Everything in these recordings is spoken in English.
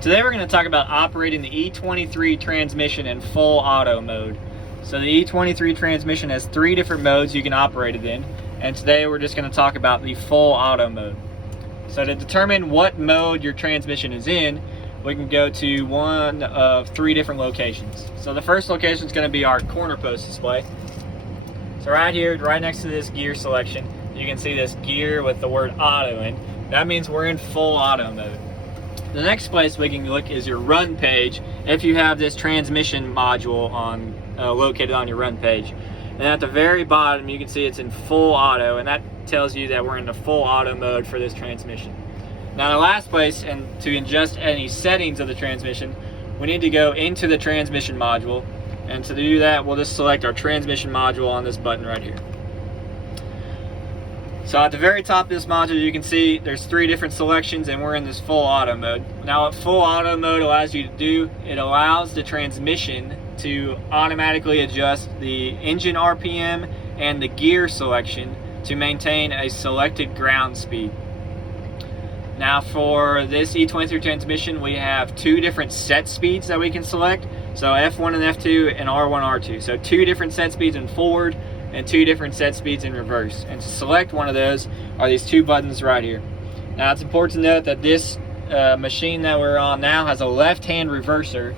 Today we're going to talk about operating the E23 transmission in full auto mode. So the E23 transmission has 3 different modes you can operate it in, and today we're just going to talk about the full auto mode. So to determine what mode your transmission is in, we can go to one of 3 different locations. So the first location is going to be our corner post display. So right here, right next to this gear selection, you can see this gear with the word auto in. That means we're in full auto mode. The next place we can look is your run page if you have this transmission module on located on your run page. And at the very bottom you can see it's in full auto, and that tells you that we're in the full auto mode for this transmission. Now the last place, and to adjust any settings of the transmission, we need to go into the transmission module, and to do that we'll just select our transmission module on this button right here. So at the very top of this module you can see there's 3 different selections, and we're in this full auto mode. Now what full auto mode allows you to do, it allows the transmission to automatically adjust the engine RPM and the gear selection to maintain a selected ground speed. Now for this E23 transmission we have 2 different set speeds that we can select. So F1 and F2 and R1, R2. So 2 different set speeds in forward and 2 different set speeds in reverse. And to select one of those are these 2 buttons right here. Now it's important to note that this machine that we're on now has a left-hand reverser,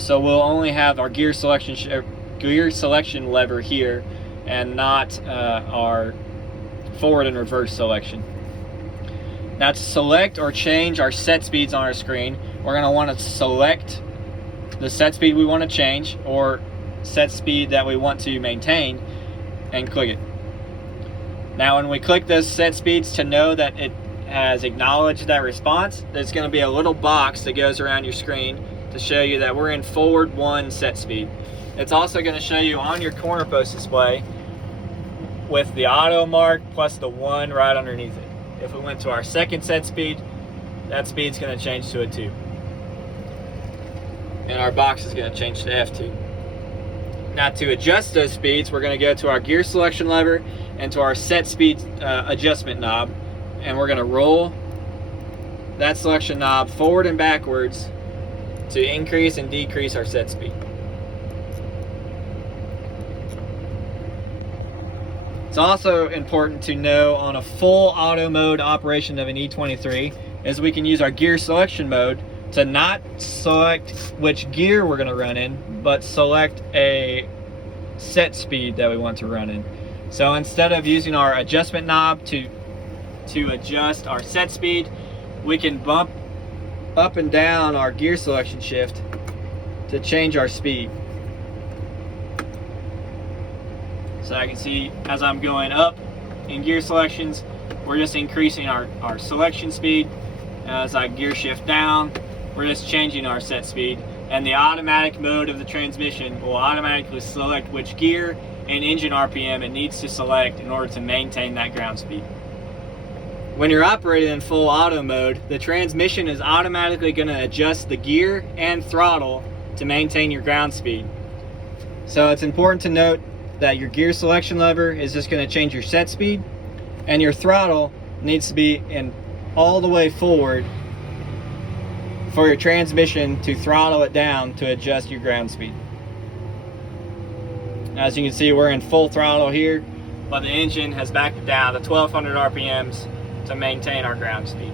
so we'll only have our gear selection lever here and not our forward and reverse selection. Now to select or change our set speeds on our screen, we're going to want to select the set speed we want to change or set speed that we want to maintain and click it. Now when we click those set speeds, to know that it has acknowledged that response, there's going to be a little box that goes around your screen to show you that we're in forward 1 set speed. It's also going to show you on your corner post display with the auto mark plus the 1 right underneath it. If we went to our second set speed, that speed's going to change to a 2. And our box is going to change to F2. Now to adjust those speeds, we're going to go to our gear selection lever and to our set speed adjustment knob, and we're going to roll that selection knob forward and backwards to increase and decrease our set speed. It's also important to know on a full auto mode operation of an E23 is we can use our gear selection mode to not select which gear we're going to run in, but select a set speed that we want to run in. So instead of using our adjustment knob to adjust our set speed, we can bump up and down our gear selection shift to change our speed. So I can see as I'm going up in gear selections, we're just increasing our selection speed. As I gear shift down, we're just changing our set speed, and the automatic mode of the transmission will automatically select which gear and engine RPM it needs to select in order to maintain that ground speed. When you're operating in full auto mode, the transmission is automatically going to adjust the gear and throttle to maintain your ground speed. So it's important to note that your gear selection lever is just going to change your set speed, and your throttle needs to be in all the way forward for your transmission to throttle it down to adjust your ground speed. As you can see, we're in full throttle here, but the engine has backed it down to 1200 RPMs to maintain our ground speed.